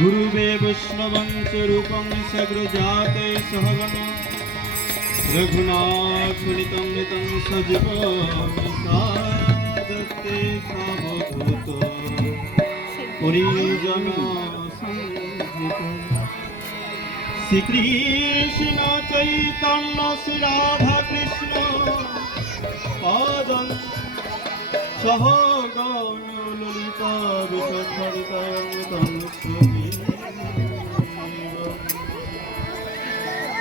गुरुवे वैष्णवञ्च रूपं सग्रजाते सहगण रघुनाथनितं नितं सजीवदत्ते सावधूत পরিজন সঞ্জিত শ্রীকৃষ্ণ চৈতন্য শ্রী রাধা কৃষ্ণ পদন সহ গৌণ ললিতা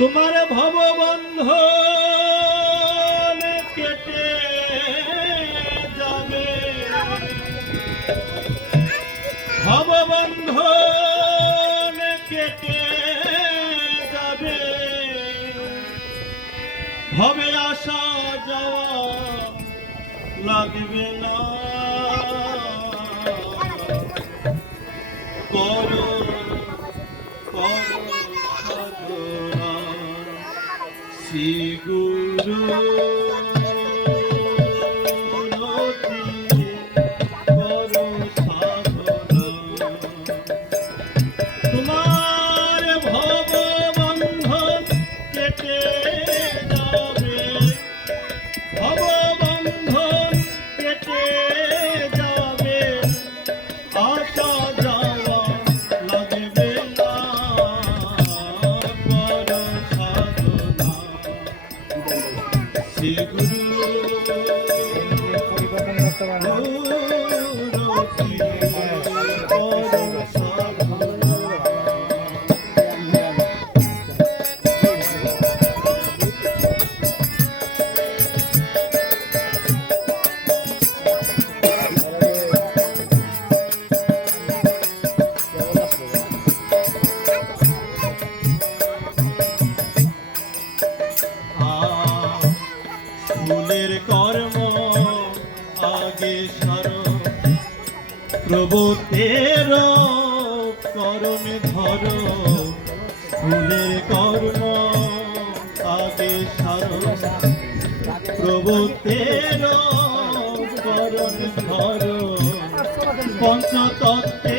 তোমার ভববন্ধ কেটে যাবে। কেটে যাবে। ভবে আসা যাওয়া লাগবে না। শ্রী গুরু করণ ধর ফুলের কর্ম আগে সর। প্রভু তের করণ ধর পঞ্চতত্ত্বে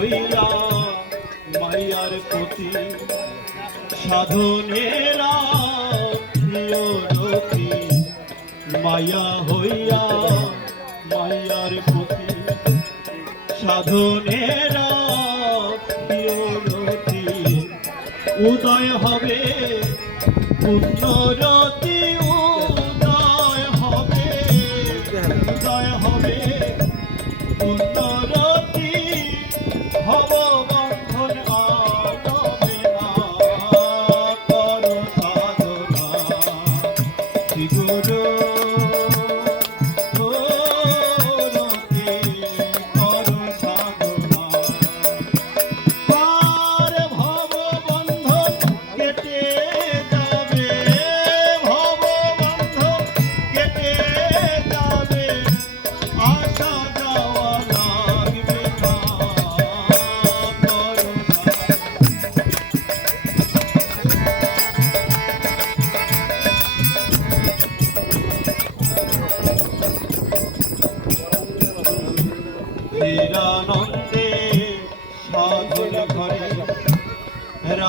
হইয়া মাইয়ার প্রতি। সাধনেরা প্রিয় মায়া হইয়া মাইয়ার প্রতি। সাধনেরা প্রিয় উদয় হবে পুণ্যরতি উদয়